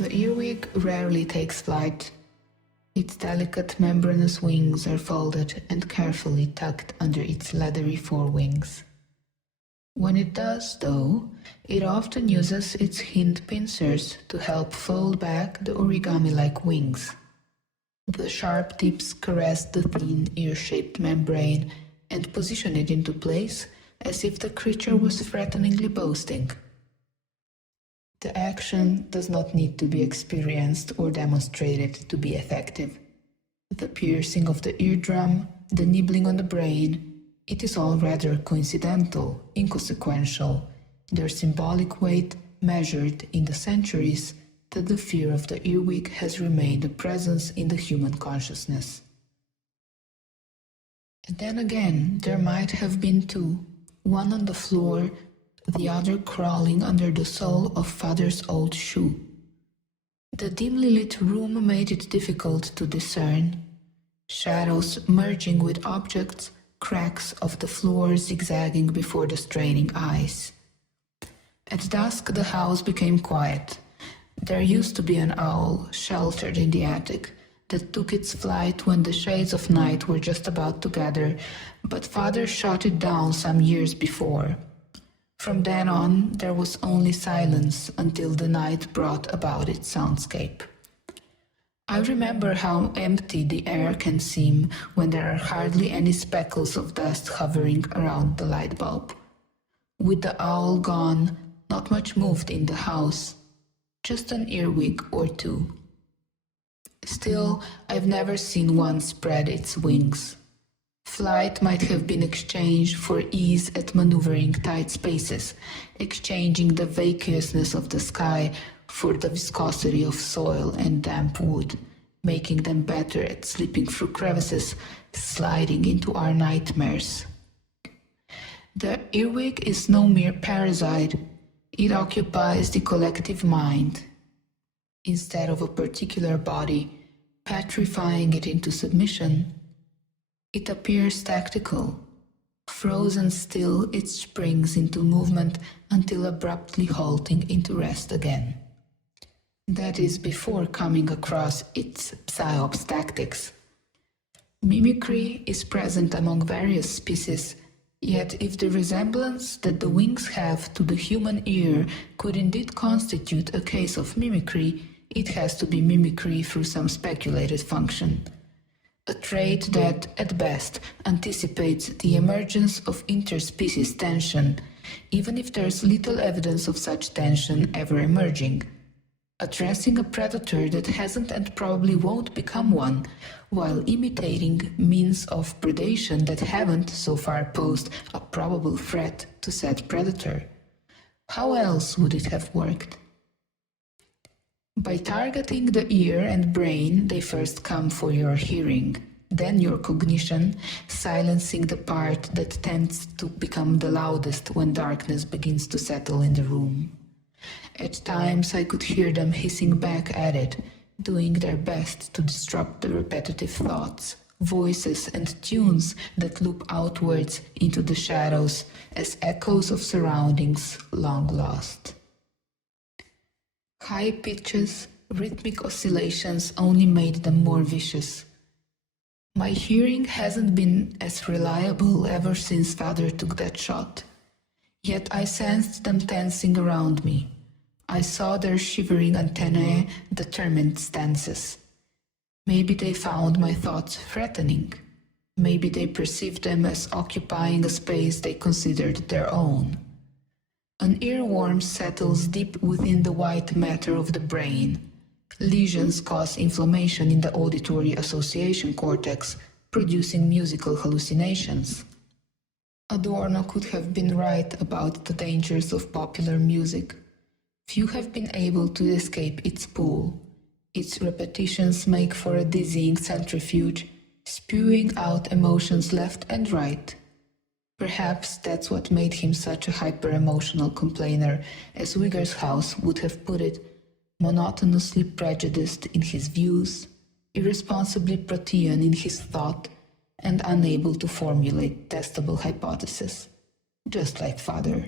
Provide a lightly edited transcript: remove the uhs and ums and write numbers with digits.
The earwig rarely takes flight. Its delicate membranous wings are folded and carefully tucked under its leathery forewings. When it does, though, it often uses its hind pincers to help fold back the origami-like wings. The sharp tips caress the thin, ear-shaped membrane and position it into place as if the creature was threateningly boasting. The action does not need to be experienced or demonstrated to be effective. The piercing of the eardrum, the nibbling on the brain, it is all rather coincidental, inconsequential, their symbolic weight measured in the centuries that the fear of the earwig has remained a presence in the human consciousness. And then again, there might have been two, one on the floor, the other crawling under the sole of father's old shoe. The dimly lit room made it difficult to discern. Shadows merging with objects, cracks of the floor zigzagging before the straining eyes. At dusk the house became quiet. There used to be an owl, sheltered in the attic, that took its flight when the shades of night were just about to gather, but father shot it down some years before. From then on, there was only silence until the night brought about its soundscape. I remember how empty the air can seem when there are hardly any speckles of dust hovering around the light bulb. With the owl gone, not much moved in the house, just an earwig or two. Still, I've never seen one spread its wings. Flight might have been exchanged for ease at maneuvering tight spaces, exchanging the vacuousness of the sky for the viscosity of soil and damp wood, making them better at slipping through crevices, sliding into our nightmares. The earwig is no mere parasite, it occupies the collective mind. Instead of a particular body, petrifying it into submission, it appears tactical. Frozen still, it springs into movement until abruptly halting into rest again. That is before coming across its psyops tactics. Mimicry is present among various species, yet if the resemblance that the wings have to the human ear could indeed constitute a case of mimicry, it has to be mimicry through some speculated function. A trait that, at best, anticipates the emergence of interspecies tension, even if there is little evidence of such tension ever emerging. Addressing a predator that hasn't and probably won't become one, while imitating means of predation that haven't so far posed a probable threat to said predator. How else would it have worked? By targeting the ear and brain, they first come for your hearing, then your cognition, silencing the part that tends to become the loudest when darkness begins to settle in the room. At times I could hear them hissing back at it, doing their best to disrupt the repetitive thoughts, voices and tunes that loop outwards into the shadows as echoes of surroundings long lost. High pitches, rhythmic oscillations only made them more vicious. My hearing hasn't been as reliable ever since father took that shot. Yet I sensed them tensing around me. I saw their shivering antennae, determined stances. Maybe they found my thoughts threatening. Maybe they perceived them as occupying a space they considered their own. An earworm settles deep within the white matter of the brain. Lesions cause inflammation in the auditory association cortex, producing musical hallucinations. Adorno could have been right about the dangers of popular music. Few have been able to escape its pull. Its repetitions make for a dizzying centrifuge, spewing out emotions left and right. Perhaps that's what made him such a hyper-emotional complainer, as Wiggershaus would have put it, monotonously prejudiced in his views, irresponsibly protean in his thought, and unable to formulate testable hypotheses, just like father.